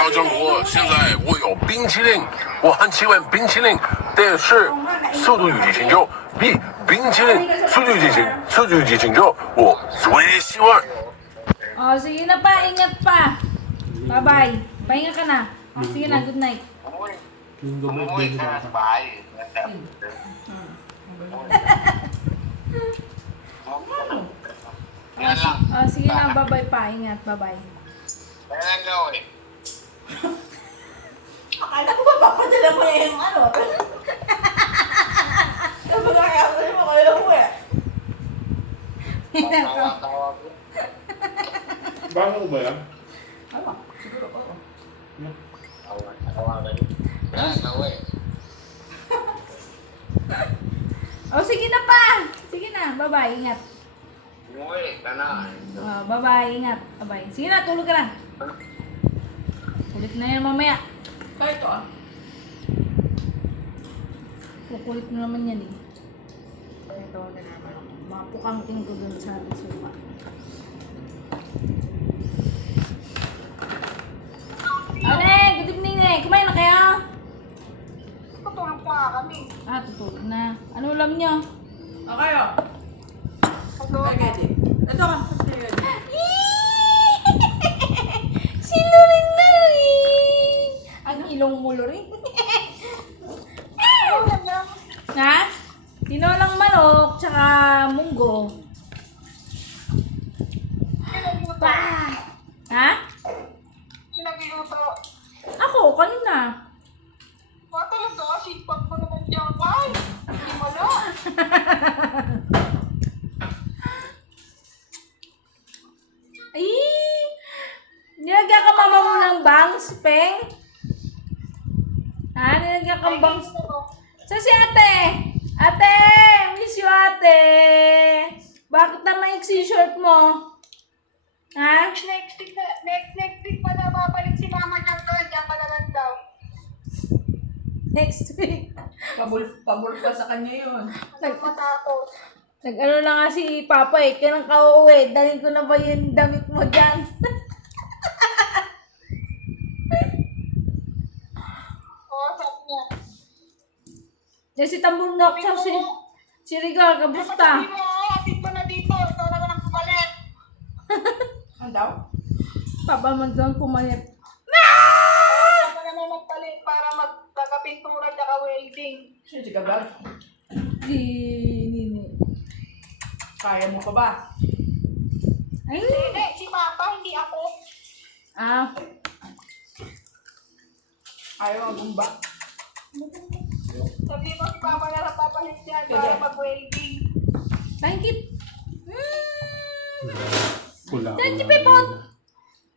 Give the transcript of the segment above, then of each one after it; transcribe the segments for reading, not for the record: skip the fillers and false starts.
好中国，现在我有冰淇淋，我很喜欢冰淇淋，但是速度与激情九比冰淇淋速度与激情九我最喜欢。 Oh, sige na pa, ingat pa. Bye-bye. Pahinga ka na. Oh, sige na, good night. Umuwi ka na sa bahay. Yan lang. Oh, sige na, bye-bye pa. Ingat, bye-bye. Yan lang gawin. Akala ko ba papadala mo yung ano? Kapag kaya ko yung mga uwi. Tawa-tawa ko. Bago ba yan? Ano? Siguro, oo. Tawa-tawa ka yun. Yan gawin. Oh, sige na pa. Sige na, bye-bye. Ingat. Umuwi ka na. Oh, bye-bye. Ingat. Bye-bye. Sige na, tulog ka na. Kulit na yan mamaya. Kaya ito ah. Kukulit na naman yan eh. Ito, mapukangking ko dun sa supa. Good evening eh. Kumain na kayo? Tutulog pa kami. Ah, tutulog na. Ano ulam nyo? Okay oh. Kaya din. Ito ka. Siluring na rin. Ang ilong mo rin. Ha? Tinolang manok, tsaka munggo. Pa! Ha? Sinabiluto. Ako, kanina. Matulog ka kasi pag mo naman dyan. Ay! Hindi mo na. Ay! Nilagyan ka mama mo ng bangs, Peng? Ha? Nilagyan kang bangs? Sa si ate? Ate! Miss you, ate! Bakit na maiksi short mo? Ha? Next week pa na babalik si mama dyan doon. Diyan pa naman daw. Next week. Pabul pa sa kanya yun. Matakot. Nag-ano na nga si Papa eh. Kaya nang kauwi. Dalhin ko na ba yung damit mo dyan? Oo, sabi niya. Yan si Tambunok. Si Rigal. Kamusta? Sabi mo, atid mo na dito. Ikaw na lang pumalit. Ano daw? Papa man doon pumalit. Ako na naman magpalit para magkakapintura at welding. Sino si Gabag? Nini. Kaya mo pa ba? Ay! Hindi, si Papa, hindi ako. Ah. Ayaw ang gumba. Sabi mo si Papa na lang papalit yan para mag-welding. Thank you. Pula. Thank you, Pepot.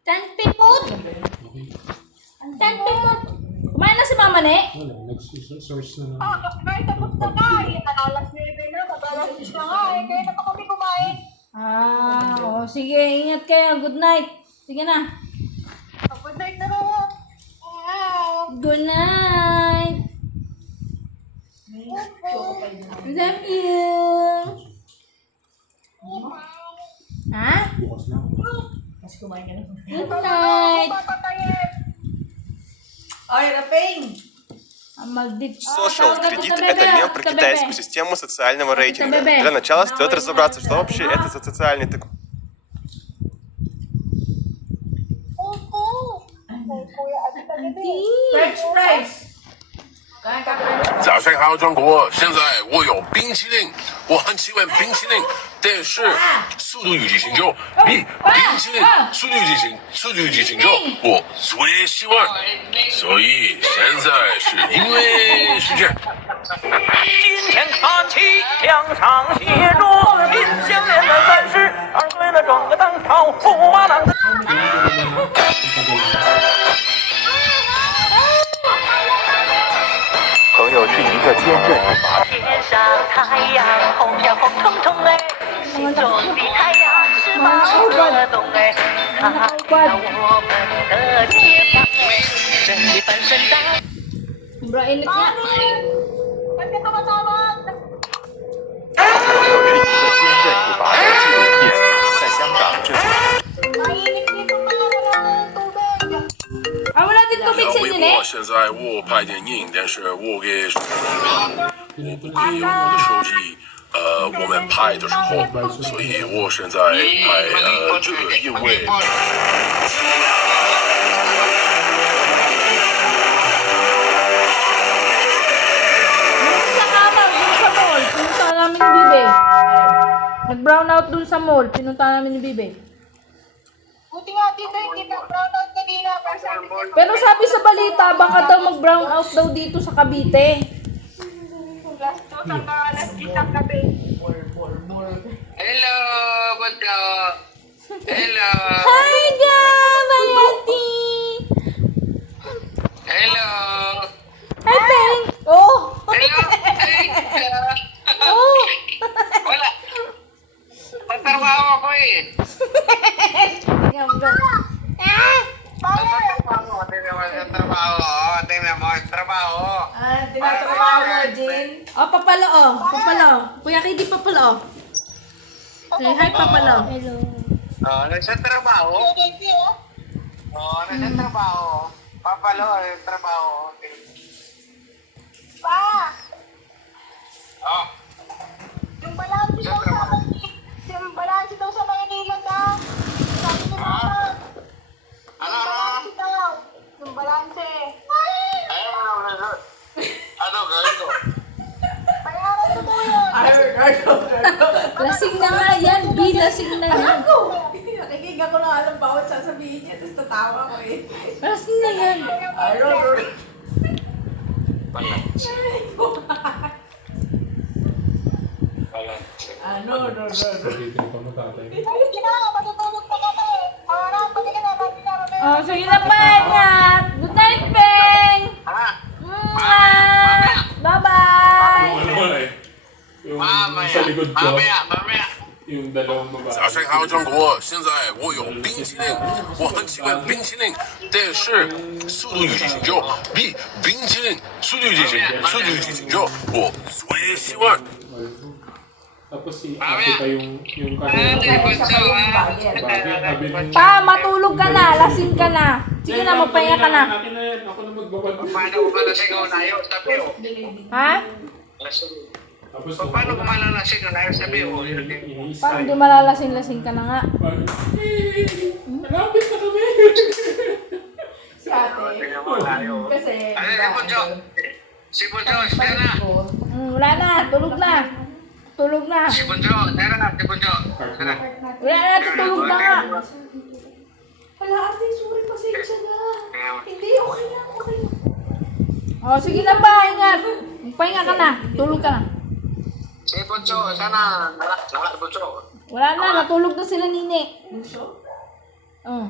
Thank you, Pepot. Thank you, Pepot. Kumain na si Mama, ne? Wala, nag-source na Ah, kahit tapos na tayo. Alas 9 na, mag-alas 10 na nga eh. Kaya na pa kami kumain. Ah, oh, sige. Ingat kayo. Good night. Sige na. Good night na rin. Good night. Love you. Ha? bukas na. Kasi kumain ka na. Good night. Papatayin. Ay, Raping! Social кредит – это мем про китайскую систему социального рейтинга. Для начала стоит разобраться, что вообще это за социальный такой. French fries! Kain ka french 早上好，中国！现在我有冰淇淋，我很喜欢冰淇淋，但是速度与激情九比冰淇淋速度与激情九我最喜欢，所以现在是音乐时间。今天看起墙上写着金项链的32岁了，装个当朝驸马郎的。朋友是一个坚韧的法天上太阳红呀红彤彤哎，心中的太阳是毛泽东哎，他让我们的解放身体翻身大。 Bro, init nga. Ba't ka tumatawag? 朋友是一个坚韧不拔的纪录片，在香港这是。 Mainit dito pa. Wala ng tubig. Ah, wala tubig sa 微 inyo, 博 ne? 现在我拍电影，但是我给我不可以用我的手机，我们拍的时候，所以我现在拍这个，因为 Isang araw, dun sa mall, pinunta namin ni Bibe. Nag-brown out dun sa mall, pinunta namin ni Bibe. Buti nga dito, hindi ka brown out kanina. Pero sabi ko, Pero sabi sa balita, baka daw mag-brown out daw dito sa Cavite. last 2 hanggang alas 10 ng gabi. Hello, Bunso. Hello. Hi, Gabayati! Hello. Hi, Peng! Oh! Hello. Hey. Oh! Wala. Tatrabaho ako eh. Yan, go. Ah! Tingnan mo, trabaho. Ah, tinatrabaho mo, Jin. Oh, papalo, oh. Papalo. Kuya Kidi, papalo. Say hi, papalo. Hello. Nasa trabaho? Hindi, oh. Nasa trabaho. Papalo, trabaho. Pa! Oh, Yung balansi daw sa yung balansi daw sa Maynila na. Sabi ni Mama. ano? Balansi daw. Yung balansi. Ano gawin ko? Bayaran ko daw yun. Lasing na nga yan, B. Lasing na yan. Nakikiga ko na alam bawat sasabihin niya, tapos tatawa ko eh. Lasing na yan. No. Sabihin pa mo tatay. Ay, hindi na. Matutulog pa kami. Parang, pati ka na. Pati na kami. Oh, sige na pa, ingat. Good night, Peng. Mwah! Bye-bye. Yung ano eh. Yung sa likod ko. Mamaya. Yung dalawang babae. 早上好，中国！现在我有冰淇淋，我很喜欢冰淇淋，但是《速度与激情9》比冰淇淋《速度与激情》我最喜欢。 Tapos si ate pa yung kanya. Sabi nung... Pa, matulog ka na. Lasing ka na. Sige na, magpahinga ka na. Akin na yan. Ako na magbabal. Paano ko malalasing na ayos? Sabi ko. Ha? Tapos Paano ko malalasing na ayos? Sabi ko. Paano di malalasing-lasing ka na nga? Malapit na kami. Si ate. Kasi, Si Bunso, spare na. Wala na, tulog na. Tulog na. Si Bunso, tara na, si Bunso. Tara. Wala na, tutulog na nga. wala ate, sorry, pasensya na. Hindi, okay lang. Oh, sige na pa, ingat. Pahinga ka na. Tulog ka na. Si Bunso, sana. Nalak, Bunso. Wala na, natulog na sila nini. Oh.